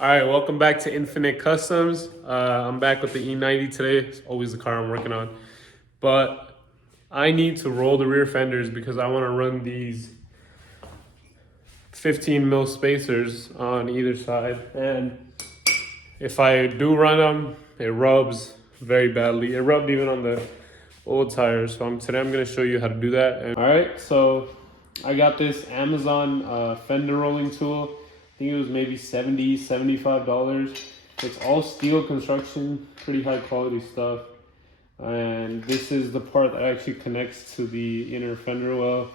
All right, welcome back to InfiniteCustomss. I'm back with the E90 today. It's always the car I'm working on. But I need to roll the rear fenders because I want to run these 15 mil spacers on either side. And if I do run them, it rubs very badly. It rubbed even on the old tires. So today I'm going to show you how to do that. All right, so I got this Amazon fender rolling tool. I think it was maybe $70, $75. It's all steel construction, pretty high quality stuff. And this is the part that actually connects to the inner fender well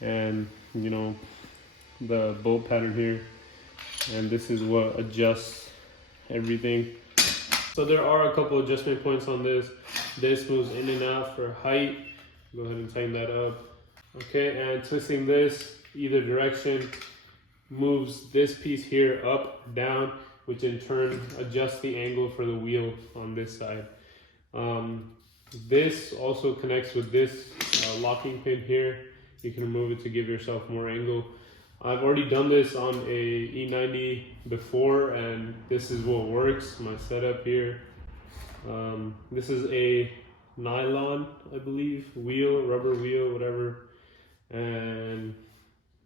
and the bolt pattern here. And this is what adjusts everything. So there are a couple adjustment points on this. This moves in and out for height. Go ahead and tighten that up. Okay, and twisting this either direction moves this piece here up, down, which in turn adjusts the angle for the wheel on this side. This also connects with this locking pin here. You can remove it to give yourself more angle. I've already done this on a E90 before, and this is what works. My setup here. This is a nylon, I believe, wheel, rubber wheel, whatever. And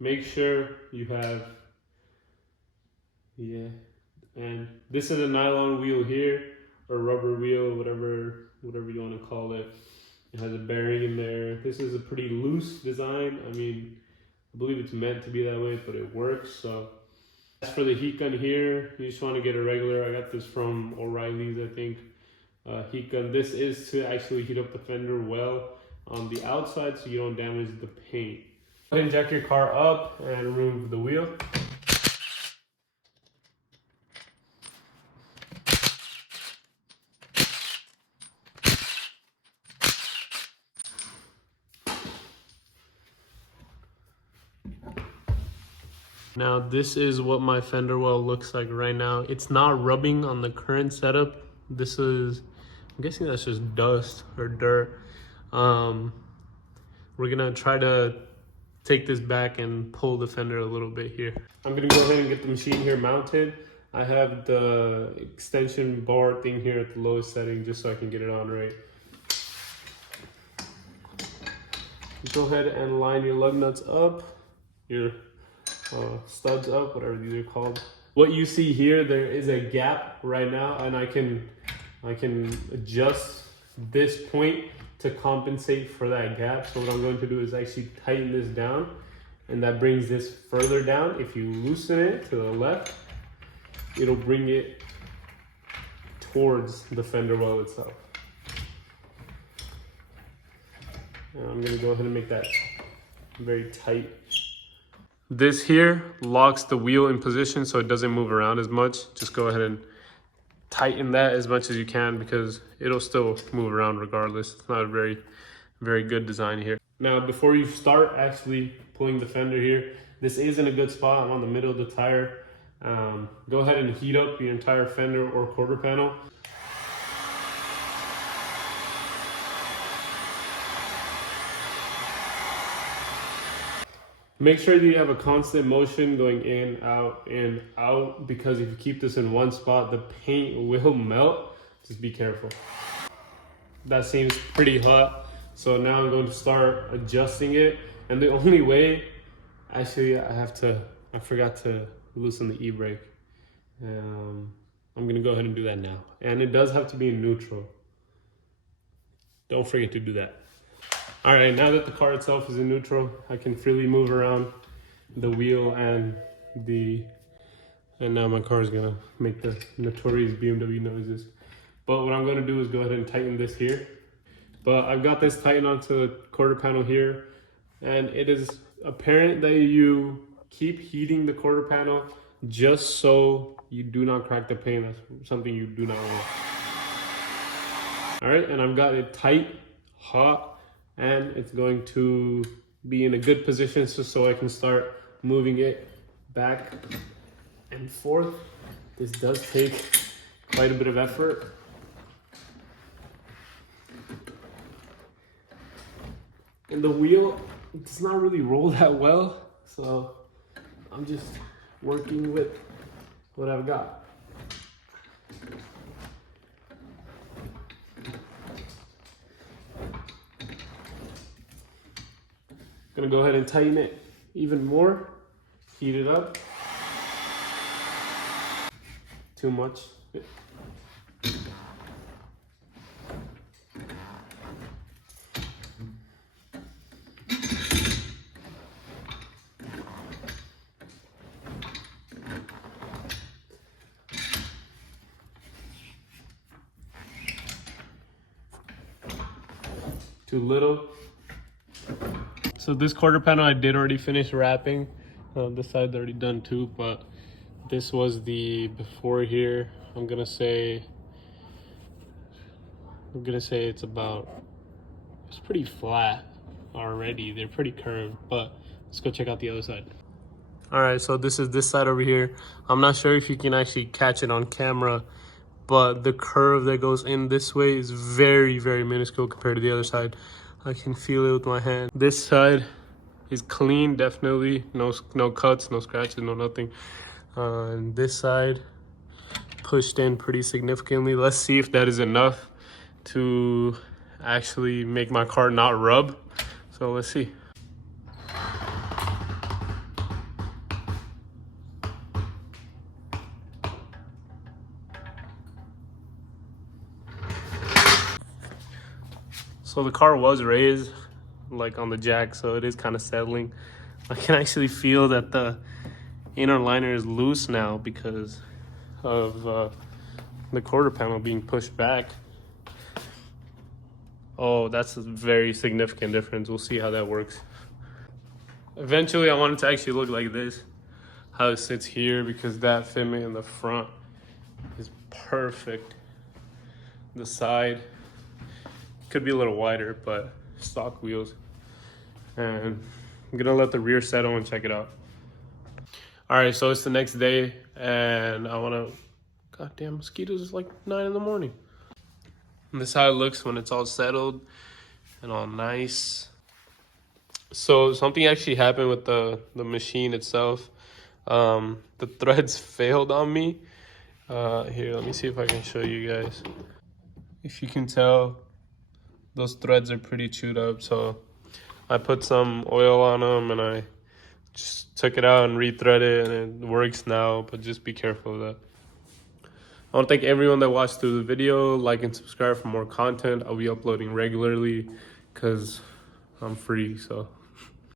make sure you have, and this is a nylon wheel here, or rubber wheel, whatever you want to call it. It has a bearing in there. This is a pretty loose design. I mean, I believe it's meant to be that way, but it works. So as for the heat gun here, you just want to get a regular, I got this from O'Reilly's, I think, heat gun. This is to actually heat up the fender well on the outside so you don't damage the paint. Go ahead and jack your car up and remove the wheel. Now this is what my fender well looks like right now. It's not rubbing on the current setup. This is, I'm guessing that's just dust or dirt. We're gonna try to take this back and pull the fender a little bit here. I'm gonna go ahead and get the machine here mounted. I have the extension bar thing here at the lowest setting just so I can get it on right. Go ahead and line your lug nuts up, your studs up, whatever these are called. What you see here, there is a gap right now, and I can adjust this point to compensate for that gap. So what I'm going to do is actually tighten this down, and that brings this further down. If you loosen it to the left, it'll bring it towards the fender well itself. And I'm gonna go ahead and make that very tight. This here locks the wheel in position so it doesn't move around as much. Just go ahead and tighten that as much as you can because it'll still move around regardless. It's not a very, very good design here. Now, before you start actually pulling the fender here, this is in a good spot. I'm on the middle of the tire. Go ahead and heat up your entire fender or quarter panel. Make sure that you have a constant motion going in, out, because if you keep this in one spot, the paint will melt. Just be careful. That seems pretty hot. So now I'm going to start adjusting it. And the only way, actually I forgot to loosen the e-brake. I'm gonna go ahead and do that now. And it does have to be in neutral. Don't forget to do that. All right, now that the car itself is in neutral, I can freely move around the wheel and now my car is gonna make the notorious BMW noises. But what I'm gonna do is go ahead and tighten this here. But I've got this tightened onto the quarter panel here, and it is apparent that you keep heating the quarter panel just so you do not crack the paint. That's something you do not want. All right, and I've got it tight, hot, and it's going to be in a good position so I can start moving it back and forth. This does take quite a bit of effort. And the wheel does not really roll that well, so I'm just working with what I've got. Gonna go ahead and tighten it even more. Heat it up. Too much. Too little. So this quarter panel I did already finish wrapping. This side's already done too, but this was the before here. I'm gonna say it's pretty flat already. They're pretty curved, but let's go check out the other side. All right, so this is this side over here. I'm not sure if you can actually catch it on camera, but the curve that goes in this way is very, very minuscule compared to the other side. I can feel it with my hand. This side is clean, definitely. No cuts, no scratches, no nothing. And this side pushed in pretty significantly. Let's see if that is enough to actually make my car not rub. So let's see. So the car was raised like on the jack, so it is kind of settling. I can actually feel that the inner liner is loose now because of the quarter panel being pushed back. Oh, that's a very significant difference. We'll see how that works. Eventually I want it to actually look like this, how it sits here, because that fitment in the front is perfect. The side could be a little wider, but stock wheels. And I'm gonna let the rear settle and check it out. All right, so it's the next day and I wanna, goddamn mosquitoes, it's like 9 in the morning. And this is how it looks when it's all settled and all nice. So something actually happened with the machine itself. The threads failed on me. Here, let me see if I can show you guys. If you can tell, those threads are pretty chewed up, so I put some oil on them and I just took it out and rethreaded it, and it works now, but just be careful of that. I want to thank everyone that watched through the video. Like and subscribe for more content. I'll be uploading regularly because I'm free, so